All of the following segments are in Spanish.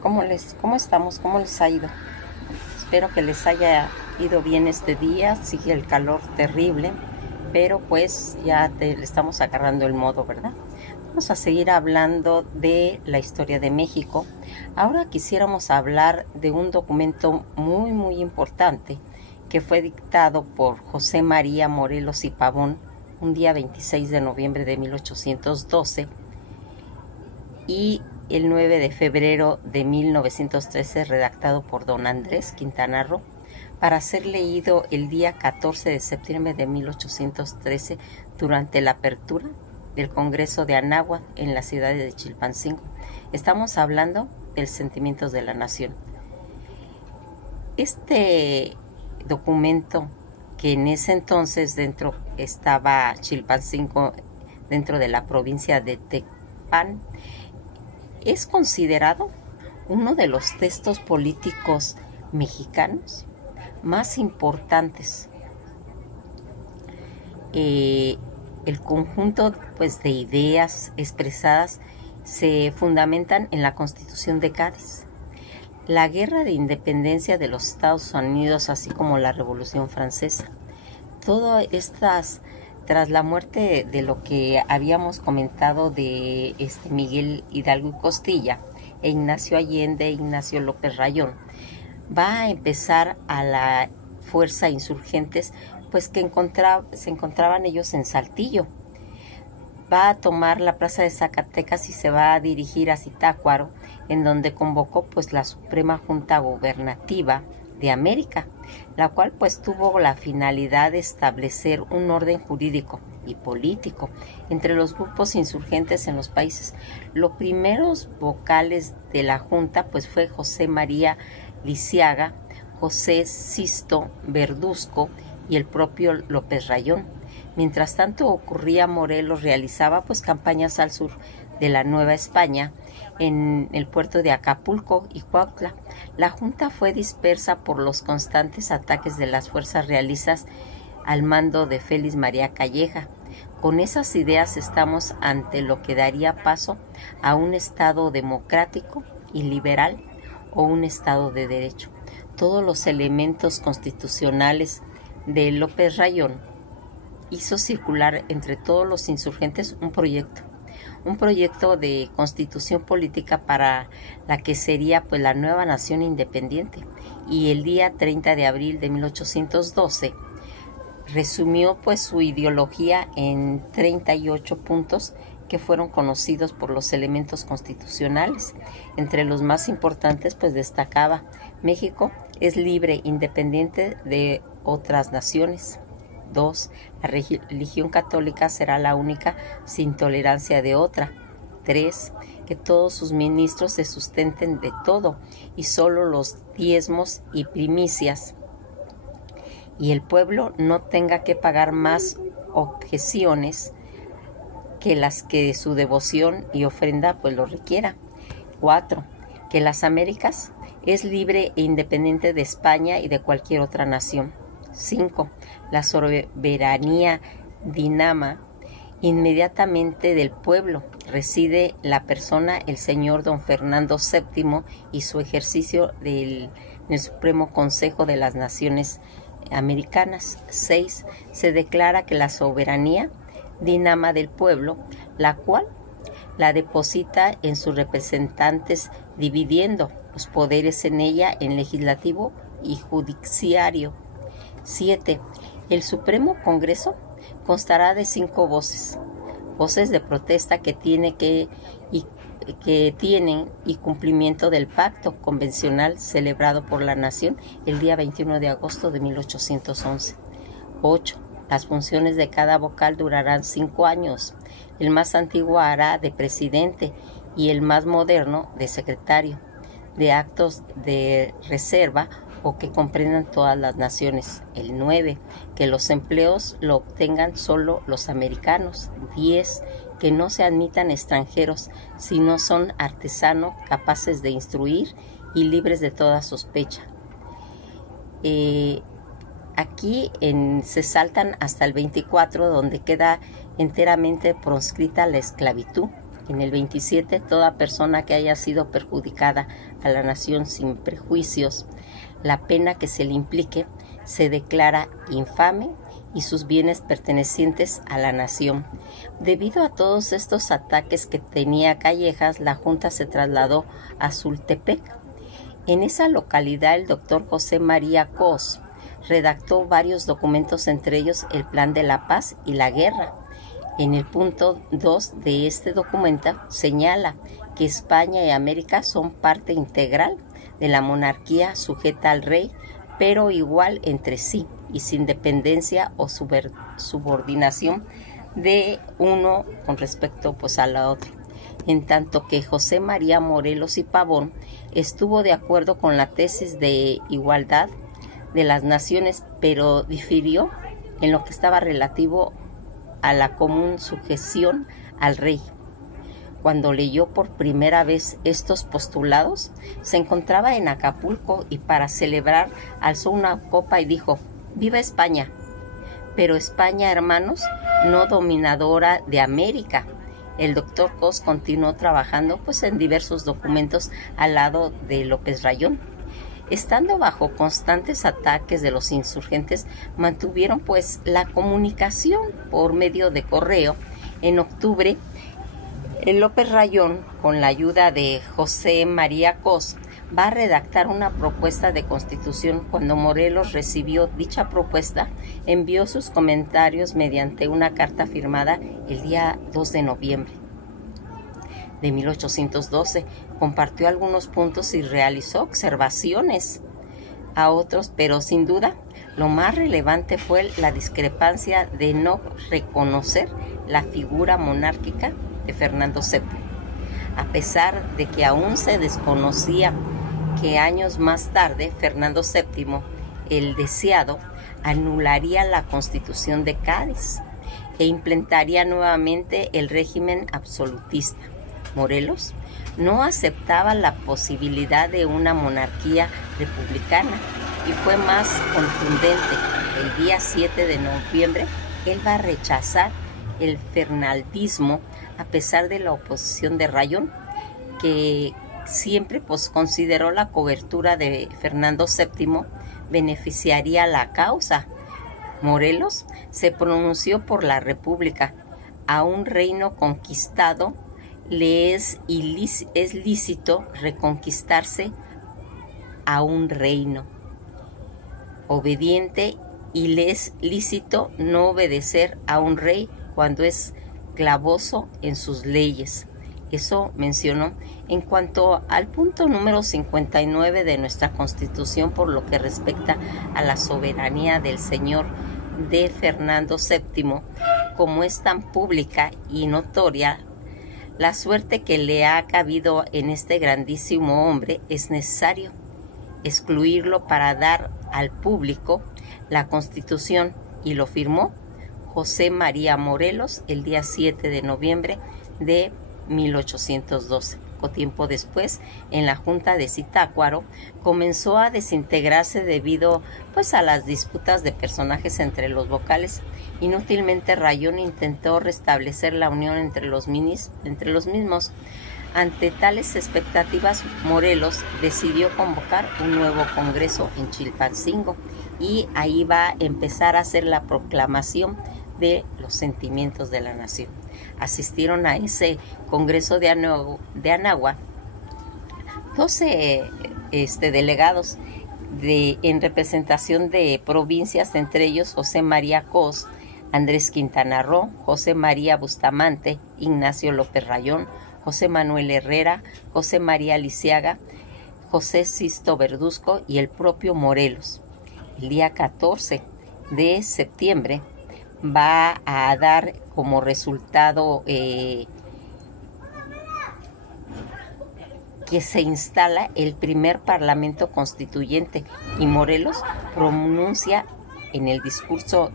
¿Cómo estamos? ¿Cómo les ha ido? Espero que les haya ido bien este día. Sigue el calor terrible, pero pues ya le estamos agarrando el modo, ¿verdad? Vamos a seguir hablando de la historia de México. Ahora quisiéramos hablar de un documento muy importante que fue dictado por José María Morelos y Pavón un día 26 de noviembre de 1812 y el 9 de febrero de 1913, redactado por don Andrés Quintana Roo, para ser leído el día 14 de septiembre de 1813 durante la apertura del Congreso de Anáhuac en la ciudad de Chilpancingo. Estamos hablando del Sentimientos de la Nación. Este documento, que en ese entonces dentro estaba Chilpancingo, dentro de la provincia de Tecpan, es considerado uno de los textos políticos mexicanos más importantes. El conjunto pues de ideas expresadas se fundamentan en la Constitución de Cádiz, la Guerra de Independencia de los Estados Unidos, así como la Revolución Francesa. Todas estas, tras la muerte de lo que habíamos comentado de Miguel Hidalgo y Costilla e Ignacio Allende, Ignacio López Rayón, va a empezar a la fuerza insurgentes pues que se encontraban ellos en Saltillo. Va a tomar la plaza de Zacatecas y se va a dirigir a Zitácuaro, en donde convocó pues la Suprema Junta Gubernativa de América, la cual pues tuvo la finalidad de establecer un orden jurídico y político entre los grupos insurgentes en los países. Los primeros vocales de la Junta pues fue José María Lisiaga, José Sisto Verduzco y el propio López Rayón. Mientras tanto ocurría, Morelos realizaba pues campañas al sur de la Nueva España, en el puerto de Acapulco y Cuautla. La Junta fue dispersa por los constantes ataques de las fuerzas realistas al mando de Félix María Calleja. Con esas ideas estamos ante lo que daría paso a un Estado democrático y liberal o un Estado de derecho. Todos los elementos constitucionales de López Rayón hizo circular entre todos los insurgentes un proyecto de constitución política para la que sería pues la nueva nación independiente, y el día 30 de abril de 1812 resumió pues su ideología en 38 puntos que fueron conocidos por los elementos constitucionales. Entre los más importantes pues destacaba: México es libre, independiente de otras naciones. 2. La religión católica será la única, sin tolerancia de otra. 3. Que todos sus ministros se sustenten de todo y solo los diezmos y primicias, y el pueblo no tenga que pagar más objeciones que las que su devoción y ofrenda pues lo requiera. 4. Que las Américas es libre e independiente de España y de cualquier otra nación. 5. La soberanía dinama inmediatamente del pueblo. Reside la persona el señor don Fernando VII y su ejercicio del Supremo Consejo de las Naciones Americanas. 6. Se declara que la soberanía dinama del pueblo, la cual la deposita en sus representantes, dividiendo los poderes en ella en legislativo y judiciario. 7. El Supremo Congreso constará de 5 voces de protesta que tienen y cumplimiento del pacto convencional celebrado por la nación el día 21 de agosto de 1811. 8. Las funciones de cada vocal durarán 5 años. El más antiguo hará de presidente y el más moderno de secretario de actos de reserva o que comprendan todas las naciones. El 9. Que los empleos lo obtengan solo los americanos. 10. Que no se admitan extranjeros si no son artesanos capaces de instruir y libres de toda sospecha. Aquí se saltan hasta el 24, donde queda enteramente proscrita la esclavitud. En el 27, toda persona que haya sido perjudicada a la nación sin prejuicios, la pena que se le implique se declara infame y sus bienes pertenecientes a la nación. Debido a todos estos ataques que tenía Callejas, la Junta se trasladó a Sultepec. En esa localidad, el doctor José María Cos redactó varios documentos, entre ellos el Plan de la Paz y la Guerra. En el punto 2 de este documento señala que España y América son parte integral de la monarquía sujeta al rey, pero igual entre sí y sin dependencia o subordinación de uno con respecto al otro. En tanto que José María Morelos y Pavón estuvo de acuerdo con la tesis de igualdad de las naciones, pero difirió en lo que estaba relativo a la común sujeción al rey. Cuando leyó por primera vez estos postulados, se encontraba en Acapulco y para celebrar alzó una copa y dijo: ¡Viva España! Pero España, hermanos, no dominadora de América. El doctor Cos continuó trabajando en diversos documentos al lado de López Rayón. Estando bajo constantes ataques de los insurgentes, mantuvieron la comunicación por medio de correo. En octubre, López Rayón, con la ayuda de José María Cos, va a redactar una propuesta de constitución. Cuando Morelos recibió dicha propuesta, envió sus comentarios mediante una carta firmada el día 2 de noviembre de 1812. Compartió algunos puntos y realizó observaciones a otros, pero sin duda lo más relevante fue la discrepancia de no reconocer la figura monárquica de Fernando VII, a pesar de que aún se desconocía que años más tarde Fernando VII, el deseado, anularía la Constitución de Cádiz e implantaría nuevamente el régimen absolutista. Morelos no aceptaba la posibilidad de una monarquía republicana y fue más contundente. El día 7 de noviembre, él va a rechazar el fernandismo a pesar de la oposición de Rayón, que siempre consideró la cobertura de Fernando VII beneficiaría la causa. Morelos se pronunció por la república. A un reino conquistado le es lícito reconquistarse a un reino obediente, y le es lícito no obedecer a un rey cuando es clavoso en sus leyes. Eso mencionó. En cuanto al punto número 59 de nuestra Constitución, por lo que respecta a la soberanía del señor de Fernando VII, como es tan pública y notoria la suerte que le ha cabido en este grandísimo hombre, es necesario excluirlo para dar al público la Constitución, y lo firmó José María Morelos el día 7 de noviembre de 1812. Poco tiempo después, en la Junta de Zitácuaro, comenzó a desintegrarse debido a las disputas de personajes entre los vocales. Inútilmente Rayón intentó restablecer la unión entre los mismos. Ante tales expectativas, Morelos decidió convocar un nuevo congreso en Chilpancingo, y ahí va a empezar a hacer la proclamación de los sentimientos de la nación. Asistieron a ese congreso de Anáhuac 12 delegados en representación de provincias, entre ellos José María Cos, Andrés Quintana Roo, José María Bustamante, Ignacio López Rayón, José Manuel Herrera, José María Lisiaga, José Sisto Verduzco y el propio Morelos. El día 14 de septiembre va a dar como resultado que se instala el primer Parlamento Constituyente, y Morelos pronuncia en el discurso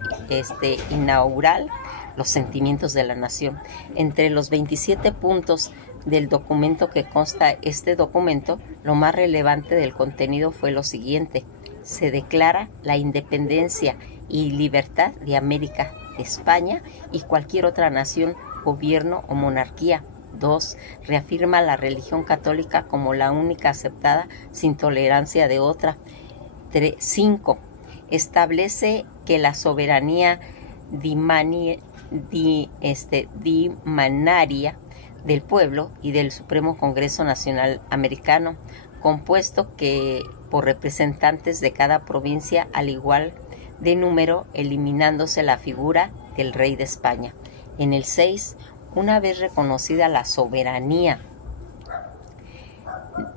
inaugural los sentimientos de la nación. Entre los 27 puntos del documento que consta este documento, lo más relevante del contenido fue lo siguiente: se declara la independencia y libertad de América, de España y cualquier otra nación, gobierno o monarquía 2. Reafirma la religión católica como la única aceptada sin tolerancia de otra. 5. Establece que la soberanía dimanaria del pueblo y del Supremo Congreso Nacional Americano, compuesto por representantes de cada provincia al igual de número, eliminándose la figura del rey de España. En el 6, una vez reconocida la soberanía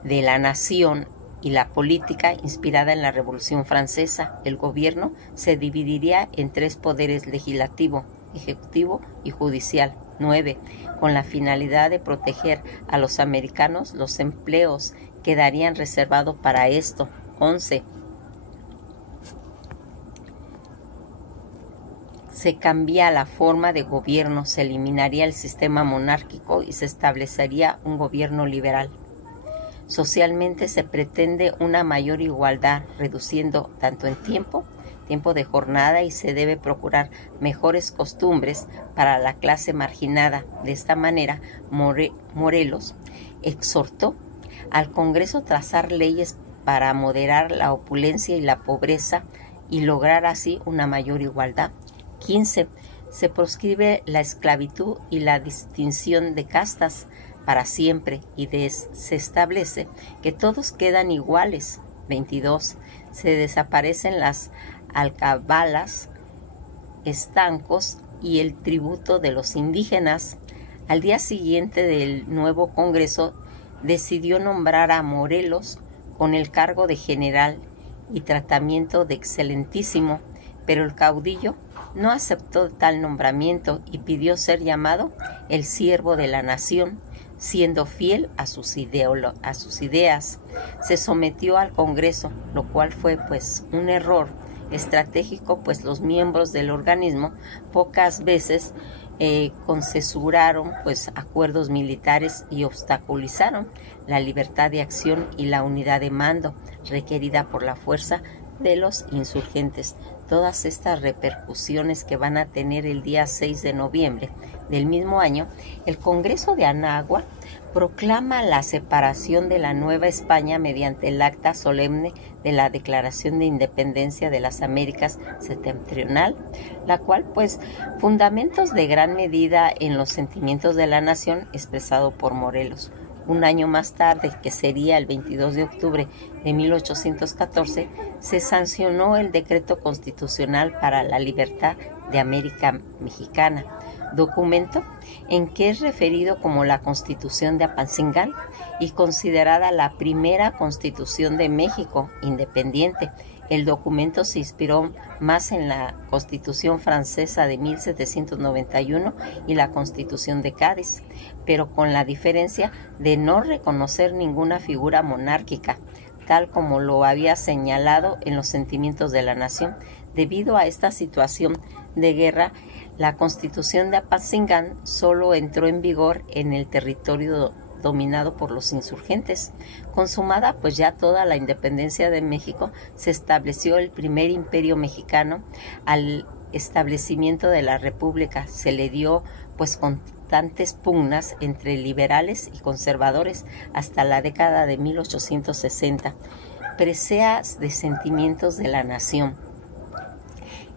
de la nación y la política inspirada en la Revolución Francesa, el gobierno se dividiría en 3 poderes: legislativo, ejecutivo y judicial. 9. Con la finalidad de proteger a los americanos, los empleos quedarían reservados para esto. 11. Se cambia la forma de gobierno, se eliminaría el sistema monárquico y se establecería un gobierno liberal. Socialmente se pretende una mayor igualdad, reduciendo tanto en tiempo de jornada, y se debe procurar mejores costumbres para la clase marginada. De esta manera, Morelos exhortó al Congreso trazar leyes para moderar la opulencia y la pobreza y lograr así una mayor igualdad. 15. Se proscribe la esclavitud y la distinción de castas para siempre y se establece que todos quedan iguales. 22. Se desaparecen las alcabalas, estancos y el tributo de los indígenas. Al día siguiente del nuevo Congreso decidió nombrar a Morelos con el cargo de general y tratamiento de excelentísimo, pero el caudillo no aceptó tal nombramiento y pidió ser llamado el siervo de la nación, siendo fiel a sus ideas. Se sometió al Congreso, lo cual fue pues un error estratégico, pues los miembros del organismo pocas veces concesuraron pues acuerdos militares y obstaculizaron la libertad de acción y la unidad de mando requerida por la fuerza de los insurgentes. Todas estas repercusiones que van a tener el día 6 de noviembre del mismo año, el Congreso de Anáhuac proclama la separación de la Nueva España mediante el acta solemne de la Declaración de Independencia de las Américas Septentrional, la cual pues fundamentos de gran medida en los sentimientos de la nación expresado por Morelos. Un año más tarde, que sería el 22 de octubre de 1814, se sancionó el Decreto Constitucional para la Libertad de América Mexicana, documento en que es referido como la Constitución de Apatzingán y considerada la primera Constitución de México independiente. El documento se inspiró más en la Constitución francesa de 1791 y la Constitución de Cádiz, pero con la diferencia de no reconocer ninguna figura monárquica, tal como lo había señalado en los sentimientos de la nación. Debido a esta situación de guerra, la Constitución de Apatzingán solo entró en vigor en el territorio dominado por los insurgentes. Consumada pues ya toda la independencia de México, se estableció el primer imperio mexicano. Al establecimiento de la República se le dio pues constantes pugnas entre liberales y conservadores hasta la década de 1860, preseas de sentimientos de la nación.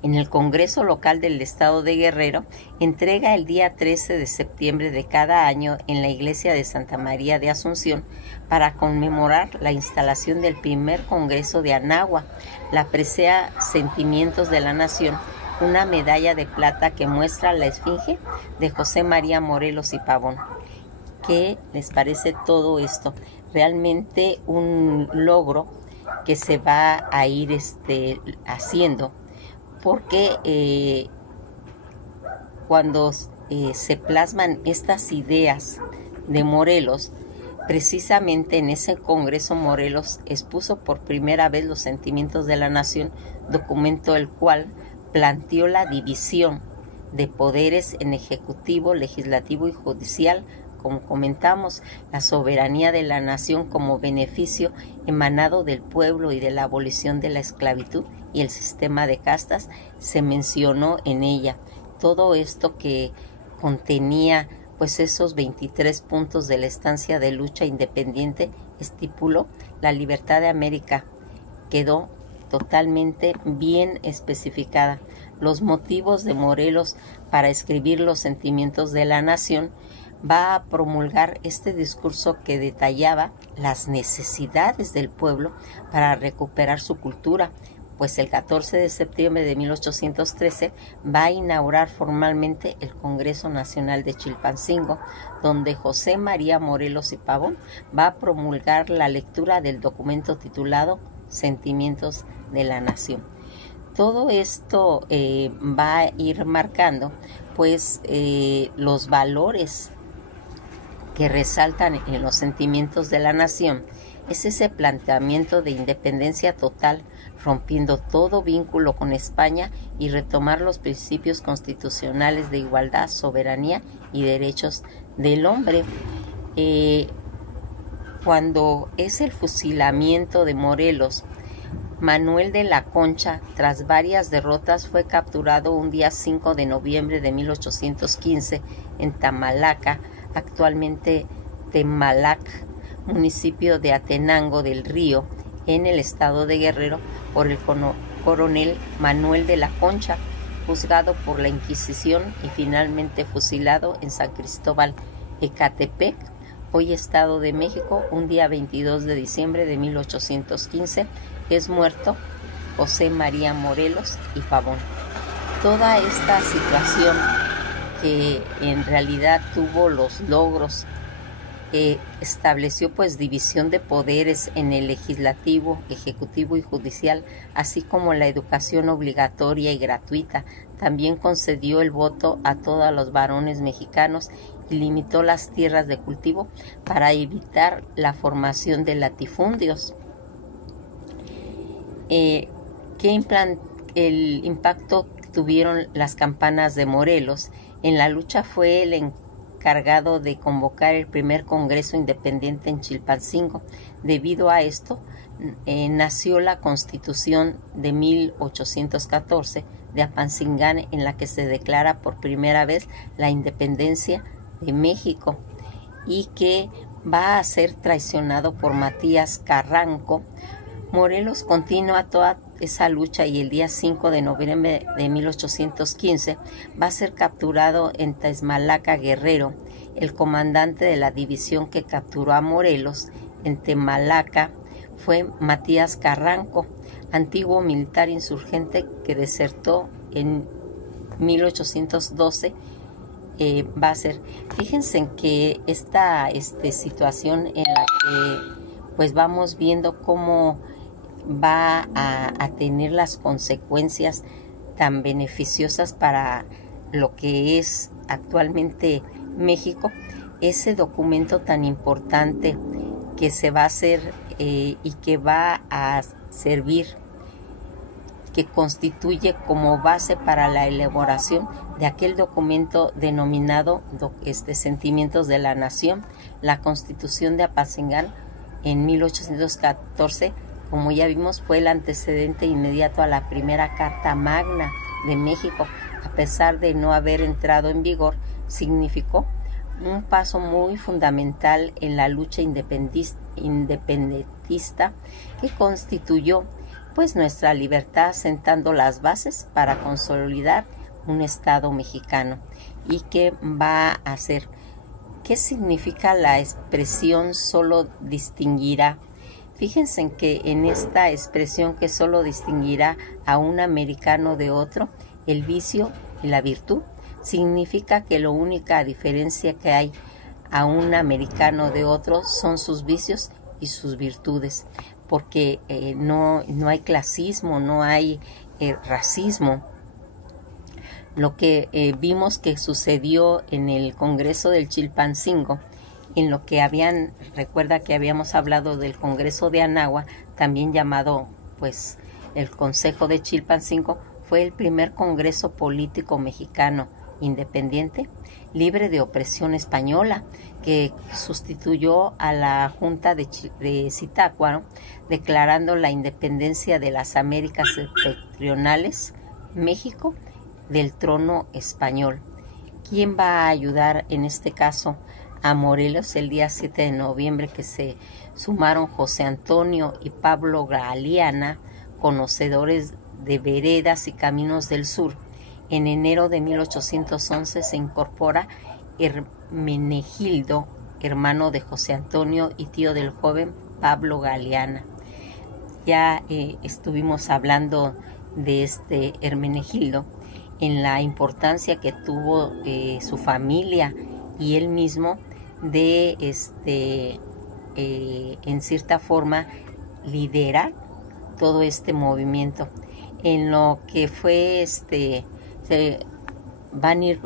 En el Congreso Local del Estado de Guerrero, entrega el día 13 de septiembre de cada año en la iglesia de Santa María de Asunción, para conmemorar la instalación del primer Congreso de Anáhuac, la presea Sentimientos de la Nación, una medalla de plata que muestra la esfinge de José María Morelos y Pavón. ¿Qué les parece todo esto? Realmente un logro que se va a ir haciendo, porque cuando se plasman estas ideas de Morelos, precisamente en ese Congreso Morelos expuso por primera vez los sentimientos de la nación, documento el cual planteó la división de poderes en ejecutivo, legislativo y judicial. Como comentamos, la soberanía de la nación como beneficio emanado del pueblo y de la abolición de la esclavitud y el sistema de castas se mencionó en ella. Todo esto que contenía pues esos 23 puntos de la estancia de lucha independiente estipuló la libertad de América. Quedó totalmente bien especificada. Los motivos de Morelos para escribir los sentimientos de la nación va a promulgar este discurso que detallaba las necesidades del pueblo para recuperar su cultura, pues el 14 de septiembre de 1813 va a inaugurar formalmente el Congreso Nacional de Chilpancingo, donde José María Morelos y Pavón va a promulgar la lectura del documento titulado Sentimientos de la Nación. Todo esto va a ir marcando pues los valores que resaltan en los sentimientos de la nación. Es ese planteamiento de independencia total, rompiendo todo vínculo con España y retomar los principios constitucionales de igualdad, soberanía y derechos del hombre. Cuando es el fusilamiento de Morelos, Manuel de la Concha, tras varias derrotas, fue capturado un día 5 de noviembre de 1815 en Tamalaca, actualmente Temalac, municipio de Atenango del Río, en el estado de Guerrero, por el coronel Manuel de la Concha, juzgado por la Inquisición y finalmente fusilado en San Cristóbal, Ecatepec, hoy Estado de México, un día 22 de diciembre de 1815, es muerto José María Morelos y Pavón. Toda esta situación que en realidad tuvo los logros, estableció pues división de poderes en el legislativo, ejecutivo y judicial, así como la educación obligatoria y gratuita. También concedió el voto a todos los varones mexicanos y limitó las tierras de cultivo para evitar la formación de latifundios. El impacto que tuvieron las campanas de Morelos en la lucha fue el encargado de convocar el primer Congreso Independiente en Chilpancingo. Debido a esto, nació la Constitución de 1814 de Apatzingán, en la que se declara por primera vez la independencia de México y que va a ser traicionado por Matías Carranco. Morelos continúa toda esa lucha y el día 5 de noviembre de 1815 va a ser capturado en Texmalaca, Guerrero. El comandante de la división que capturó a Morelos en Texmalaca fue Matías Carranco, antiguo militar insurgente que desertó en 1812. Va a ser, fíjense en que esta situación en la que pues vamos viendo cómo va a tener las consecuencias tan beneficiosas para lo que es actualmente México, ese documento tan importante que se va a hacer y que va a servir, que constituye como base para la elaboración de aquel documento denominado Sentimientos de la Nación, la Constitución de Apatzingán en 1814. Como ya vimos, fue el antecedente inmediato a la primera Carta Magna de México. A pesar de no haber entrado en vigor, significó un paso muy fundamental en la lucha independentista que constituyó pues nuestra libertad, sentando las bases para consolidar un Estado mexicano. ¿Y qué va a hacer? ¿Qué significa la expresión solo distinguirá? Fíjense en que en esta expresión que solo distinguirá a un americano de otro, el vicio y la virtud, significa que la única diferencia que hay a un americano de otro son sus vicios y sus virtudes, porque no hay clasismo, no hay racismo. Lo que vimos que sucedió en el Congreso del Chilpancingo, en lo que recuerda que habíamos hablado del Congreso de Anáhuac, también llamado pues el Consejo de Chilpancingo, fue el primer congreso político mexicano independiente, libre de opresión española, que sustituyó a la Junta de Zitácuaro, declarando la independencia de las Américas septentrionales, México, del trono español. ¿Quién va a ayudar en este caso a Morelos el día 7 de noviembre, que se sumaron José Antonio y Pablo Galeana, conocedores de veredas y caminos del sur? En enero de 1811 se incorpora Hermenegildo, hermano de José Antonio y tío del joven Pablo Galeana. Ya estuvimos hablando de este Hermenegildo, en la importancia que tuvo su familia y él mismo de en cierta forma liderar todo este movimiento. En lo que fue se van a ir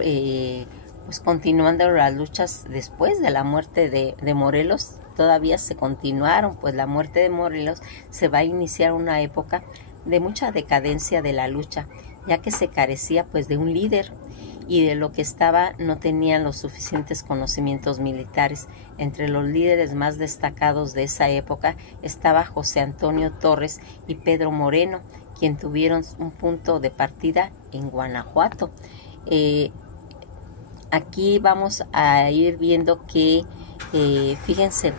pues continuando las luchas después de la muerte de Morelos. Todavía se continuaron, pues la muerte de Morelos se va a iniciar una época de mucha decadencia de la lucha, ya que se carecía pues de un líder, y de lo que estaba no tenían los suficientes conocimientos militares. Entre los líderes más destacados de esa época estaba José Antonio Torres y Pedro Moreno, quien tuvieron un punto de partida en Guanajuato. Aquí vamos a ir viendo que, fíjense,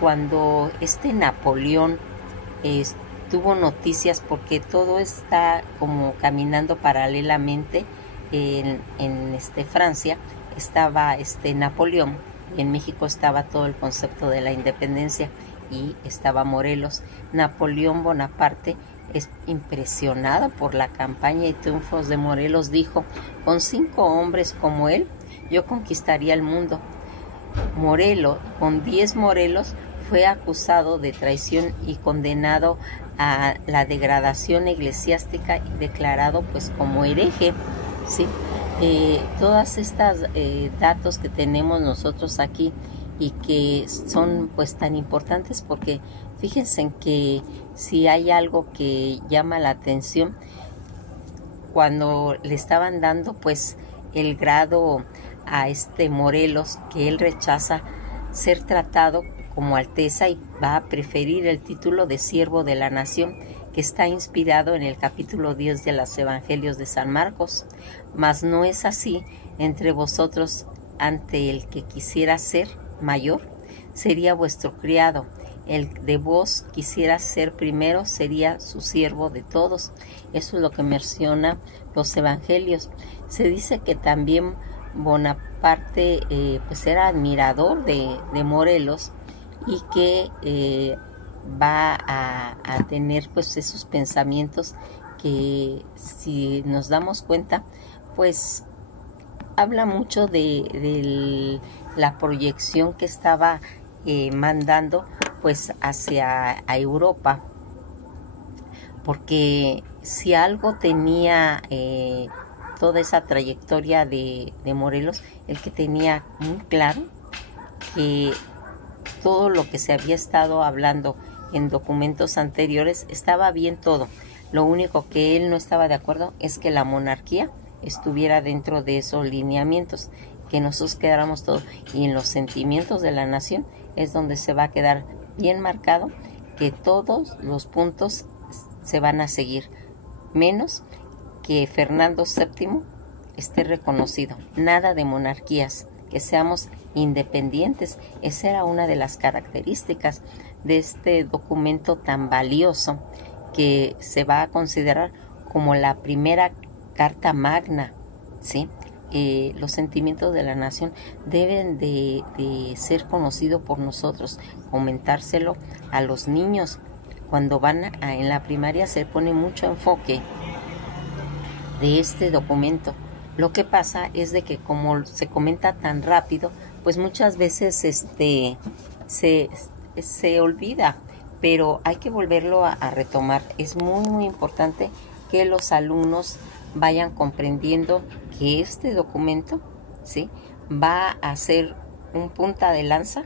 cuando Napoleón tuvo noticias, porque todo está como caminando paralelamente. En Francia estaba Napoleón, y en México estaba todo el concepto de la independencia, y estaba Morelos. Napoleón Bonaparte, es impresionado por la campaña y triunfos de Morelos, dijo: con 5 hombres como él, yo conquistaría el mundo. Morelos, con 10 Morelos, fue acusado de traición y condenado a la degradación eclesiástica y declarado pues como hereje. Sí, todas estas datos que tenemos nosotros aquí y que son pues tan importantes, porque fíjense en que si hay algo que llama la atención, cuando le estaban dando pues el grado a Morelos, que él rechaza ser tratado como alteza y va a preferir el título de siervo de la nación, que está inspirado en el capítulo 10 de los Evangelios de San Marcos. Mas no es así entre vosotros. Ante el que quisiera ser mayor, sería vuestro criado. El de vos quisiera ser primero, sería su siervo de todos. Eso es lo que menciona los Evangelios. Se dice que también Bonaparte pues era admirador de Morelos, y que va a tener pues esos pensamientos que, si nos damos cuenta, pues habla mucho de la proyección que estaba mandando pues hacia Europa, porque si algo tenía toda esa trayectoria de Morelos, el que tenía muy claro que todo lo que se había estado hablando en documentos anteriores estaba bien todo. Lo único que él no estaba de acuerdo es que la monarquía estuviera dentro de esos lineamientos, que nosotros quedáramos todos, y en los sentimientos de la nación es donde se va a quedar bien marcado que todos los puntos se van a seguir, menos que Fernando VII esté reconocido. Nada de monarquías, que seamos independientes. Esa era una de las características de este documento tan valioso, que se va a considerar como la primera carta magna, ¿sí? Los sentimientos de la nación deben de ser conocidos por nosotros, comentárselo a los niños. Cuando van en la primaria se pone mucho enfoque de este documento. Lo que pasa es de que como se comenta tan rápido, pues muchas veces se olvida, pero hay que volverlo a retomar. Es muy muy importante que los alumnos vayan comprendiendo que este documento, ¿sí?, va a ser un punta de lanza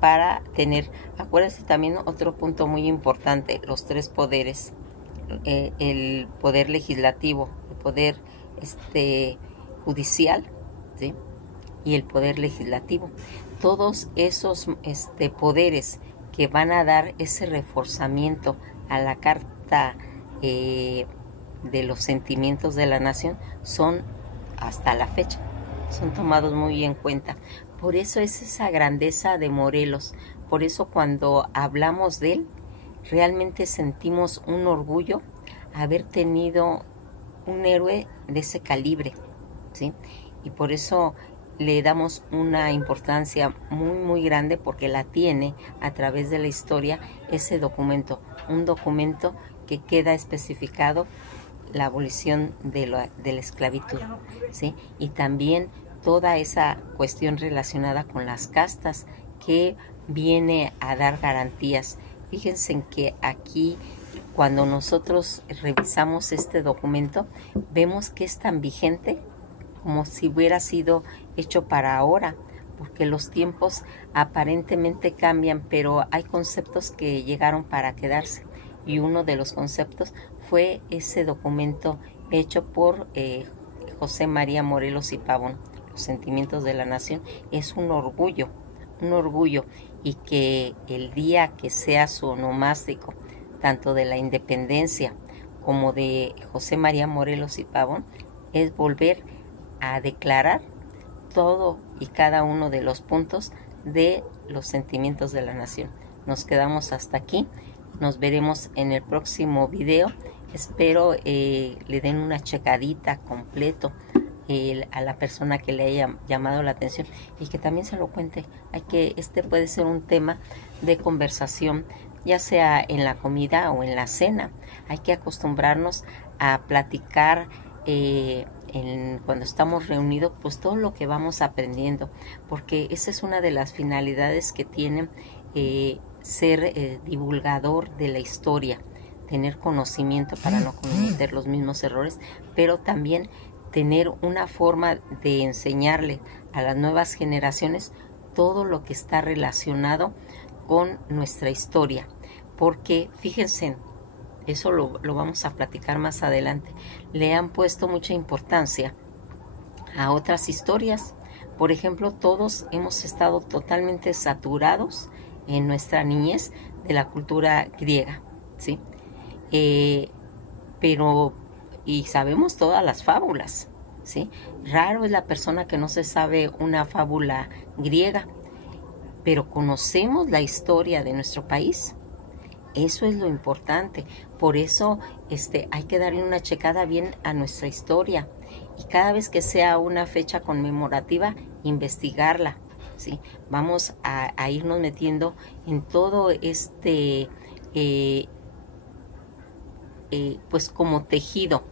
para tener, acuérdense también otro punto muy importante, los 3 poderes, el poder legislativo, el poder judicial, ¿sí?, y el poder legislativo. Todos esos poderes que van a dar ese reforzamiento a la carta de los sentimientos de la nación son hasta la fecha son tomados muy en cuenta. Por eso es esa grandeza de Morelos. Por eso cuando hablamos de él, realmente sentimos un orgullo haber tenido un héroe de ese calibre, ¿sí? Y por eso le damos una importancia muy grande, porque la tiene a través de la historia ese documento, un documento que queda especificado la abolición de la esclavitud, ¿sí? Y también toda esa cuestión relacionada con las castas que viene a dar garantías. Fíjense en que aquí, cuando nosotros revisamos este documento, vemos que es tan vigente como si hubiera sido hecho para ahora, porque los tiempos aparentemente cambian, pero hay conceptos que llegaron para quedarse, y uno de los conceptos fue ese documento hecho por José María Morelos y Pavón, Los Sentimientos de la Nación. Es un orgullo, y que el día que sea su onomástico, tanto de la independencia como de José María Morelos y Pavón, es volver a declarar todo y cada uno de los puntos de los sentimientos de la nación. Nos quedamos hasta aquí. Nos veremos en el próximo video. Espero le den una checadita completo a la persona que le haya llamado la atención, y que también se lo cuente. Este puede ser un tema de conversación, ya sea en la comida o en la cena. Hay que acostumbrarnos a platicar cuando estamos reunidos, pues todo lo que vamos aprendiendo, porque esa es una de las finalidades que tiene ser divulgador de la historia, tener conocimiento para no cometer los mismos errores, pero también tener una forma de enseñarle a las nuevas generaciones todo lo que está relacionado con nuestra historia, porque fíjense, eso lo vamos a platicar más adelante, le han puesto mucha importancia a otras historias. Por ejemplo, todos hemos estado totalmente saturados en nuestra niñez de la cultura griega, ¿sí? Y sabemos todas las fábulas, ¿sí? Raro es la persona que no se sabe una fábula griega, pero conocemos la historia de nuestro país. Eso es lo importante. Por eso hay que darle una checada bien a nuestra historia, y cada vez que sea una fecha conmemorativa, investigarla, ¿sí? Vamos a irnos metiendo en todo pues como tejido.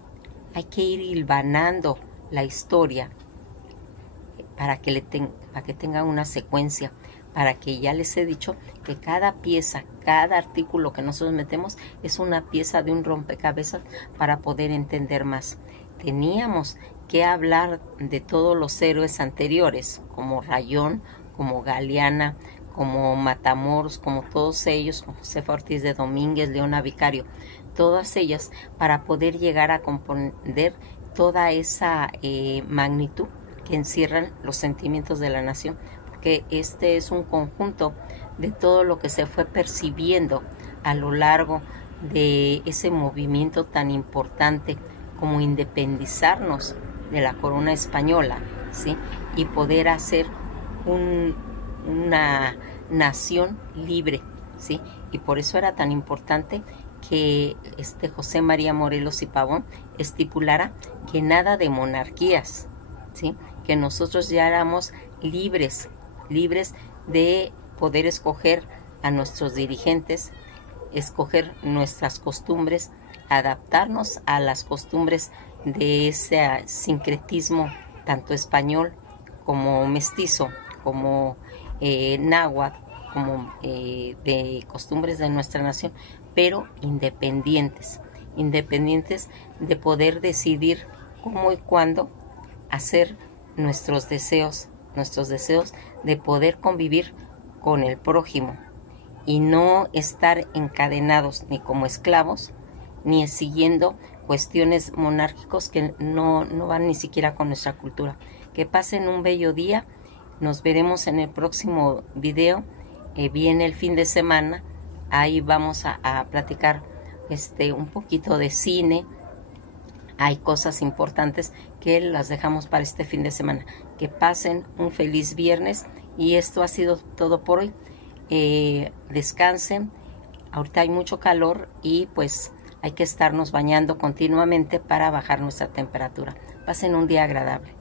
Hay que ir hilvanando la historia para que tenga una secuencia, para que, ya les he dicho, que cada pieza, cada artículo que nosotros metemos es una pieza de un rompecabezas para poder entender más. Teníamos que hablar de todos los héroes anteriores, como Rayón, como Galeana, como Matamoros, como todos ellos, como Josefa Ortiz de Domínguez, Leona Vicario, todas ellas, para poder llegar a comprender toda esa magnitud que encierran los sentimientos de la nación, porque este es un conjunto de todo lo que se fue percibiendo a lo largo de ese movimiento tan importante como independizarnos de la corona española, ¿sí? Y poder hacer una nación libre, ¿sí? Y por eso era tan importante que José María Morelos y Pavón estipulara que nada de monarquías, ¿sí? Que nosotros ya éramos libres de poder escoger a nuestros dirigentes, escoger nuestras costumbres, adaptarnos a las costumbres de ese sincretismo tanto español como mestizo, como náhuatl, como de costumbres de nuestra nación, pero independientes de poder decidir cómo y cuándo hacer nuestros deseos de poder convivir con el prójimo y no estar encadenados ni como esclavos, ni siguiendo cuestiones monárquicos que no van ni siquiera con nuestra cultura. Que pasen un bello día. Nos veremos en el próximo video. Viene el fin de semana. Ahí vamos a platicar un poquito de cine, hay cosas importantes que las dejamos para este fin de semana. Que pasen un feliz viernes y esto ha sido todo por hoy. Descansen. Ahorita hay mucho calor y pues hay que estarnos bañando continuamente para bajar nuestra temperatura. Pasen un día agradable.